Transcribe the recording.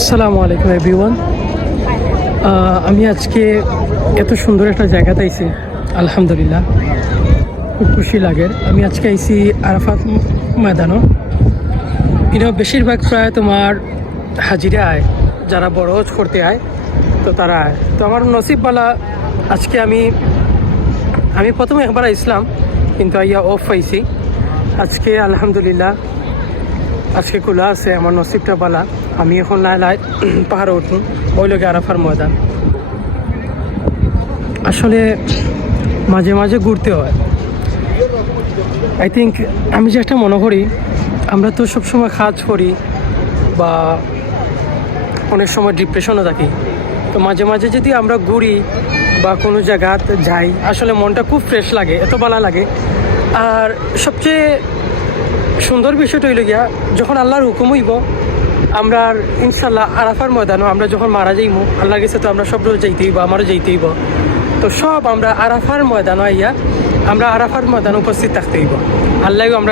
আসসালামু আলাইকুম এভরিওয়ান। আমি আজকে এত সুন্দর একটা জায়গাতে আইছি, আলহামদুলিল্লাহ খুব খুশি লাগে। আমি আজকে আইছি আরাফাত ময়দানও। বেশিরভাগ প্রায় তোমার হাজিরা আয়, যারা বড় হজ করতে আয় তো তারা আয়। তো আমার নসিবওয়ালা আজকে আমি প্রথমে একবার ইসলাম, কিন্তু আইয়া অফ পাইছি আজকে, আলহামদুলিল্লাহ আজকে খোলা আছে। আমার নসিবটা বালা। আমি এখন লাই পাহাড়ে উঠুন, ওই লোকে আরাফার ময়দান। আসলে মাঝে মাঝে ঘুরতে হয়। আই থিঙ্ক আমি যে একটা মনে করি, আমরা তো সবসময় কাজ করি বা অনেক সময় ডিপ্রেশনে থাকি, তো মাঝে মাঝে যদি আমরা ঘুরি বা কোনো জায়গাতে যাই, আসলে মনটা খুব ফ্রেশ লাগে, এত ভালো লাগে। আর সবচেয়ে সুন্দর বিষয়টা হইল গিয়া, যখন আল্লাহর হুকুম হইব, আমরা ইনশাল্লাহ আরাফার ময়দানও আমরা যখন মারা যাইমু, আল্লাহর কাছে তো আমরা সব যাইতে হইব, আমারও যাইতে হইব। তো সব আমরা আরাফার ময়দানও আইয়া আমরা আরাফার ময়দান উপস্থিত থাকতে হইব। আল্লাহ আমরা